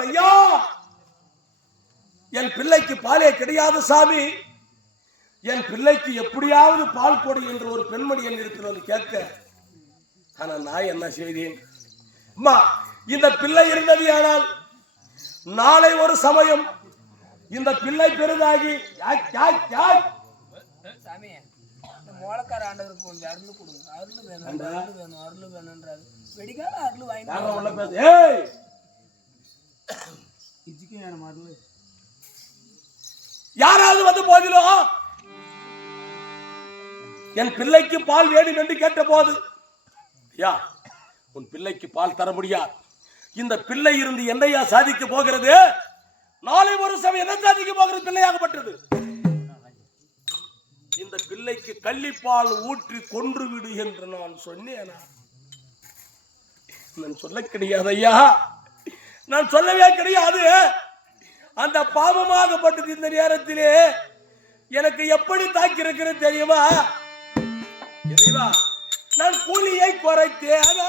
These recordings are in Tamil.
தாய்மொழியாகப்பட்டவன் ஐயா என் பிள்ளைக்கு பாலே கிடையாது சாமி. என் பிள்ளைக்கு எப்படியாவது பால் கொடு என்று ஒரு பெண்மணி என் இருக்கிறது கேட்க ஆனா நான் என்ன செய்தேன்? அம்மா இந்த பிள்ளை இருந்தது ஆனால் நாளை ஒரு சமயம் இந்த பிள்ளை பெரிதாகி மோளக்கார ஆண்டவருக்கு கொஞ்சம் அருள் கொடுங்க. அருள் வேணும் அருள் வேணும் அருள் வேணுன்றாரு வெடிக்காத அருள் வாங்கி யாராவது வந்து போதிலோ என் பிள்ளைக்கு பால் வேணும் என்று கேட்ட போது யா உன் பிள்ளைக்கு பால் தர முடியாது. இந்த பிள்ளை இருந்து என்னையா சாதிக்க போகிறது? நாளை ஒரு சமயம் என்ன சாதிக்க போகிறது? பிள்ளையாகப்பட்டது. இந்த பிள்ளைக்கு கள்ளிப்பால் ஊற்றி கொன்று விடு என்று நான் சொன்னேனா? நான் சொல்ல கிடையாது ஐயா நான் சொல்லவே கிடையாது. அந்த பாவமாகப்பட்டது இந்த நேரத்திலே எனக்கு எப்படி தாக்கி இருக்கிறது தெரியுமா? நான் கூலியை குறைத்தேனா?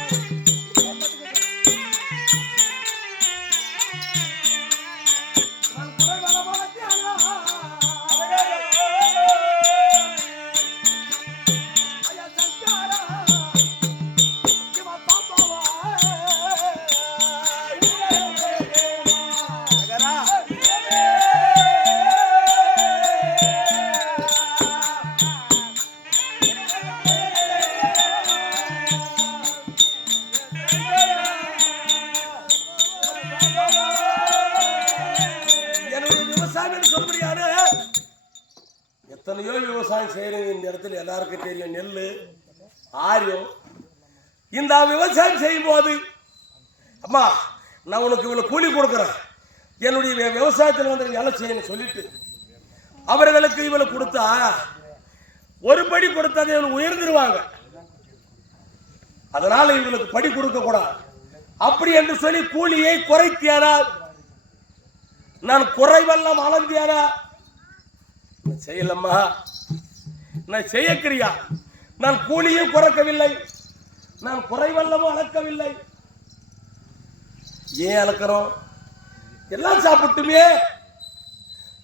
எத்தனையோ விவசாயம் செய்யறீங்க இந்த இடத்துல எல்லாருக்கும் தெரியும். நெல் ஆரியம். இந்த விவசாயம் செய்யும் போது அம்மா நான் உனக்கு இவ்வளோ கூலி கொடுக்குறேன். என்னுடைய விவசாயத்தில் வந்து வேலை செய்யணும்னு சொல்லிட்டு அவர்களுக்கு இவளை கொடுத்தா ஒரு படி கொடுத்ததை இவங்க உயர்ந்துருவாங்க. அதனால இவங்களுக்கு படி கொடுக்க கூடாது. அப்படி என்று சொல்லி கூலியை குறைத்தியாரா? நான் குறைவெல்லாம் அளந்தியாரா? செய்யலம்மா. நான் செய்யக்கிறியா? நான் கூலியும் குறைக்கவில்லை. நான் குறைவல்லமும் அளக்கவில்லை. ஏன் அளக்கிறோம்? எல்லாம் சாப்பிட்டுமே.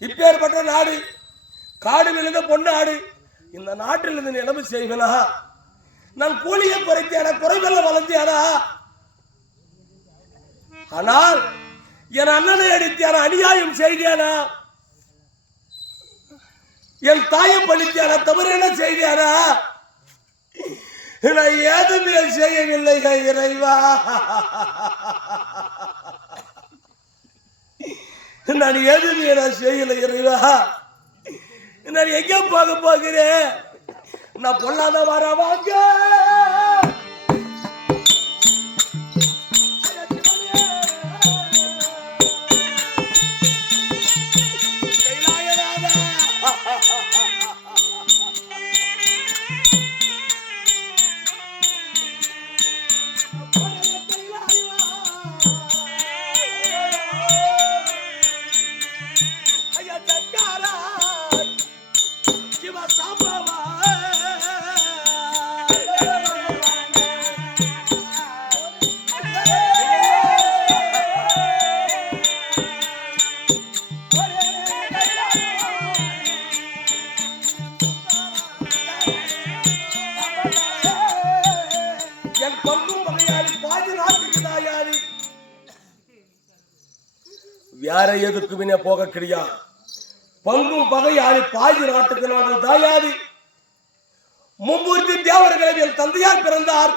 இப்பேற்பட்ட நாடு காடு விழுந்த பொண்ணு ஆடு இந்த நாட்டில் இருந்து நிலவு செய்வனா நான் கூலியை குறைத்தியானா குறைவெல்லாம் வளர்ந்தியானா ஆனால் என் அண்ணனை அடித்தியான அநியாயம் செய்தியானா என் தாயை பழித்தியான தவறு என்ன செய்தாரா? நான் ஏதுமே செய்யவில்லை இறைவா. நான் எதுவுமே நான் செய்யல இறைவா. நான் எங்க போக போகிறேன்? நான் பொல்லாத வர வாங்க. யாரை எதுக்குமே போக கிடையாது பங்கும் பகையாளி பாதி நாட்டுக்கு நாங்கள் தாயாரி மும்மூர்த்தி தேவர்களை என் தந்தையார் பிறந்தார்.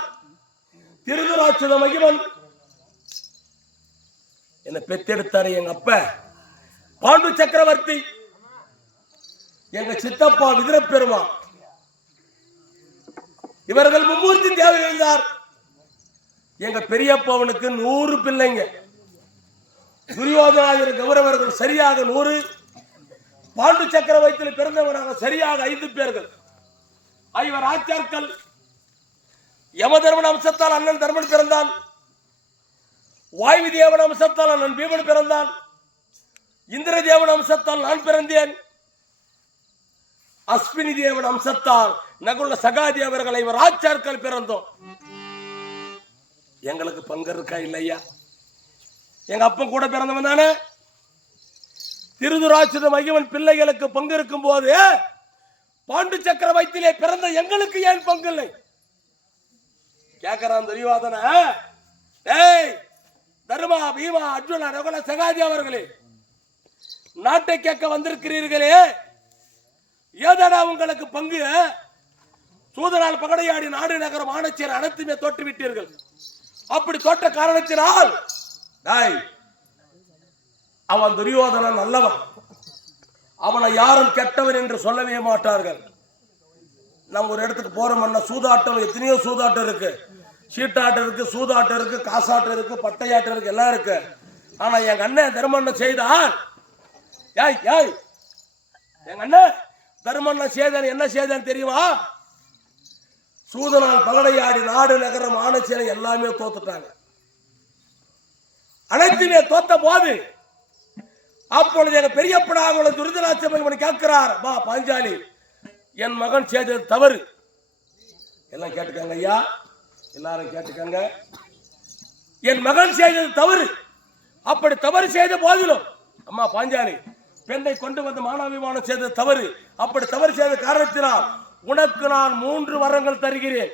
திருதுராட்சுத மகிமன். என்னை பெத்தெடுத்தாரு எங்க அப்ப. பாண்டு சக்கரவர்த்தி. எங்க சித்தப்பா விதிரப்பெருமா இவர்கள் மும்மூர்த்தி தேவை இருந்தார். எங்க பெரியப்பாவனுக்கு நூறு பிள்ளைங்க. துரியோதனாதிர கௌரவர்கள் சரியாக நூறு பாண்டு சக்கரவர்த்தியில் பிறந்தவராக சரியாக ஐந்து பேர்கள். ஐவர் ஆச்சார்கள் யமதர்மன் அம்சத்தால் அண்ணன் தர்மன் பிறந்தான். வாய்வி தேவன் அம்சத்தால் அண்ணன் பீமன் பிறந்தான். இந்திர தேவன் அம்சத்தால் நான் பிறந்தேன். அஸ்வினி தேவன் அம்சத்தால் நகுல சகாதேவர்கள் இவர் ஆச்சார்கள் பிறந்தோம். எங்களுக்கு பங்கு இருக்கா இல்லையா? எங்க அப்பன் கூட பிறந்தவன் தானே? திருதுராட்சத மகிவன் பிள்ளைகளுக்கு பங்கு இருக்கும் போது பாண்டு சக்கரவர்த்தியிலே பிறந்த எங்களுக்கு ஏன் பங்கு இல்லை? கேட்கிறான் துரியோதன டேய் தர்மா பீமா அர்ஜுனா ரகுல சகாஜி அவர்களே நாட்டை கேட்க வந்திருக்கிறீர்களே ஏதடா உங்களுக்கு பங்கு? சூதனால் பகடையாடி நாடு நகரம் ஆணைச்சர் அனைத்துமே தோற்று விட்டீர்கள் அப்படி தோற்ற காரணத்தினால் டாய் அவன் துரியோதனன் நல்லவன் அவனை யாரும் கெட்டவன் என்று சொல்லவே மாட்டார்கள். நம்ம ஒரு இடத்துக்கு போறோம்னா சூதாட்டம் எத்தனையோ சூதாட்டம் இருக்கு. சீட்டாட்டம் இருக்கு சூதாட்டம் இருக்கு காசாட்டம் இருக்கு பட்டையாட்டம் இருக்கு எல்லாம் இருக்கு. ஆனா எங்க அண்ணன் தர்மண்ணன் செய்தான். ஏய் ஏய் எங்க அண்ணன் தர்மண்ணன் செய்தான் என்ன செய்தான் தெரியுமா? சூதனால் பலடையாடி நாடு நகரம் ஆணைச்சேனை எல்லாமே தோத்துட்டாங்க. அனைத்திலே தோத்த போது அப்பொழுது எங்க பெரியப்படாக துரிதராட்சம் கேட்கிறார் பா பாஞ்சாலி என் மகன் செய்தது தவறு. எல்லாம் கேட்டுக்கங்க ஐயா எல்லாரும் கேட்டுக்கங்க. என் மகன் செய்தது தவறு. அப்படி தவறு செய்த போதிலும் அம்மா பாஞ்சாலி பெண்ணை கொண்டு வந்து மானாபிமானம் செய்தது தவறு. அப்படி தவறு செய்த காரணத்தினால் உனக்கு நான் மூன்று வரங்கள் தருகிறேன்.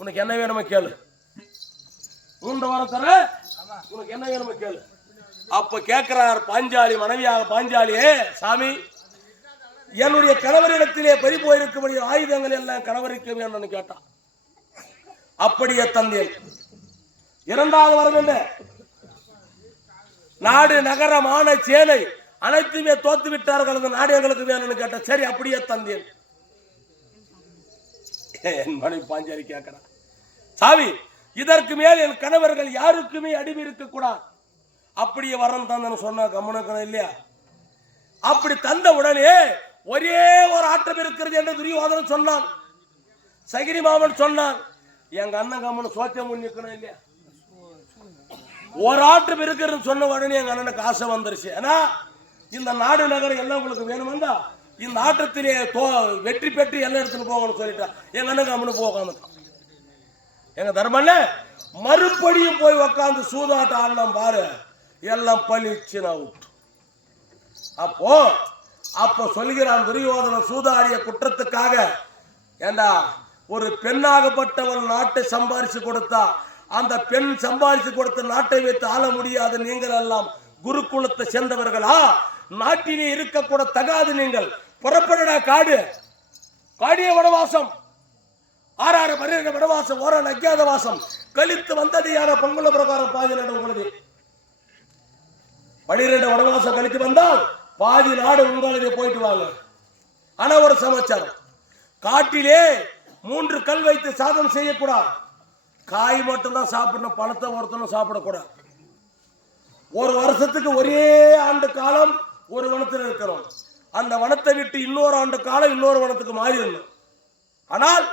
உனக்கு என்ன வேணுமோ கேளு. மூன்று வரம் தர உனக்கு என்ன வேணுமோ கேளு. அப்ப கேட்கிறார் பாஞ்சாலி மனைவியாக பாஞ்சாலியே சாமி என்னுடைய கணவரிடத்திலே பறி போயிருக்கக்கூடிய ஆயுதங்கள் எல்லாம் கணவருக்கு வேணும்னு கேட்டான் அப்படியே தந்தேன். இரண்டாவது வரம் என்ன? நாடு நகரமான சேனை அனைத்துமே தோத்து விட்டார்கள் அந்த நாடு எங்களுக்கு வேணும்னு கேட்டேன் சரி அப்படியே தந்தேன். என் மனைவி பாஞ்சாலி கேட்கிறான் சாமி இதற்கு மேல் என் கணவர்கள் யாருக்குமே அடிமை இருக்கக்கூடாது. அப்படியே வரம் தந்தன்னு சொன்னா கம்முனக்கணும் இல்லையா? அப்படி தந்த உடனே ஒரே ஒரு ஆட்டம் இருக்கிறது என்று துரியோதனன் சொன்னான். சகிரி மாமன் சொன்னான் எங்க அண்ணன் கம்மனு சோத்தியம் நிற்கணும் இல்லையா? ஒரு ஆட்டம் இருக்கிறதுன்னு சொன்ன உடனே எங்க அண்ணனுக்கு ஆசை வந்துருச்சு. ஏன்னா இந்த நாடு நகரம் எல்லாம் உங்களுக்கு வேணுமெண்டா இந்த ஆட்டத்திலே வெற்றி பெற்று எல்லாம் எடுத்துன்னு போகணும்னு சொல்லிட்டான் எங்க அண்ணன் கம்மனு போகாம எங்க தர்மண்ண மறுபடியும் போய் உக்காந்து சூதாட்டம் ஆடினோம் பாரு. எல்லாம் பழிச்சு நான் விட்டு அப்போ அப்ப சொல்கிறான் துரியோதன சூதாடிய குற்றத்துக்காக ஏண்டா ஒரு பெண்ணாகப்பட்டவன் நாட்டை சம்பாரிச்சு கொடுத்தா அந்த பெண் சம்பாரிச்சு கொடுத்த நாட்டை வைத்து ஆள முடியாது நீங்கள் எல்லாம் குருகுலத்தை சேர்ந்தவர்களா? நாட்டிலே இருக்கக்கூட தகாது நீங்கள். புறப்படடா காடு. காடிய வனவாசம். ஆறாறு பன்னிரண்டு வனவாசம் ஓரான் அஜ்ஞாத வாசம். கழித்து வந்தது யார பங்குல பிரகாரம் பாதி நாடு உங்களது பனிரெண்டு வனவாசம் கழித்து வந்தால் பாதி நாடு உங்களது போயிட்டு வாங்க. ஆனா ஒரு சமாச்சாரம். காட்டிலே மூன்று கல் வைத்து சாதம் செய்யக்கூடாது. காய் மட்டும்தான் சாப்பிடணும் பழத்தை ஒருத்தனும் சாப்பிடக்கூடாது. ஒரு வருஷத்துக்கு ஒரே ஆண்டு காலம் ஒரு வனத்தில் இருக்கிறோம். அந்த வனத்தை விட்டு இன்னொரு ஆண்டு காலம் இன்னொரு வனத்துக்கு மாறிடணும். ஆனால்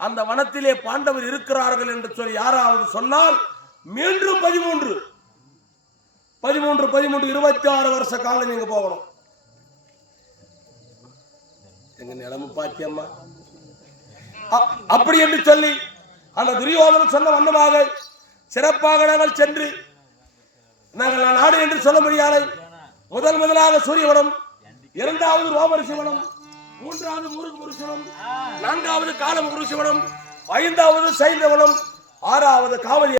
அந்த வனத்திலே பாண்டவர் இருக்கிறார்கள் என்று சொல்லி யாராவது சொன்னால் மீண்டும் பதிமூன்று. பதிமூன்று பதிமூன்று இருபத்தி ஆறு வருஷ காலம் நீங்க போகணும். எங்க நிலைமை பாத்தியம்மா அப்படி என்று சொல்லி அந்த துரியோதனன் சொன்ன வண்ணமாக சிறப்பாக நாங்கள் சென்று நாங்கள் நாடு என்று சொல்ல முடியாது. முதல் முதலாக சூரியவனம் இரண்டாவது ரோமர் சிவனம் மூன்றாவது முருகு முருசனம் நான்காவது காலம் குருசிவனம் ஐந்தாவது சைந்தவனம் ஆறாவது காவலி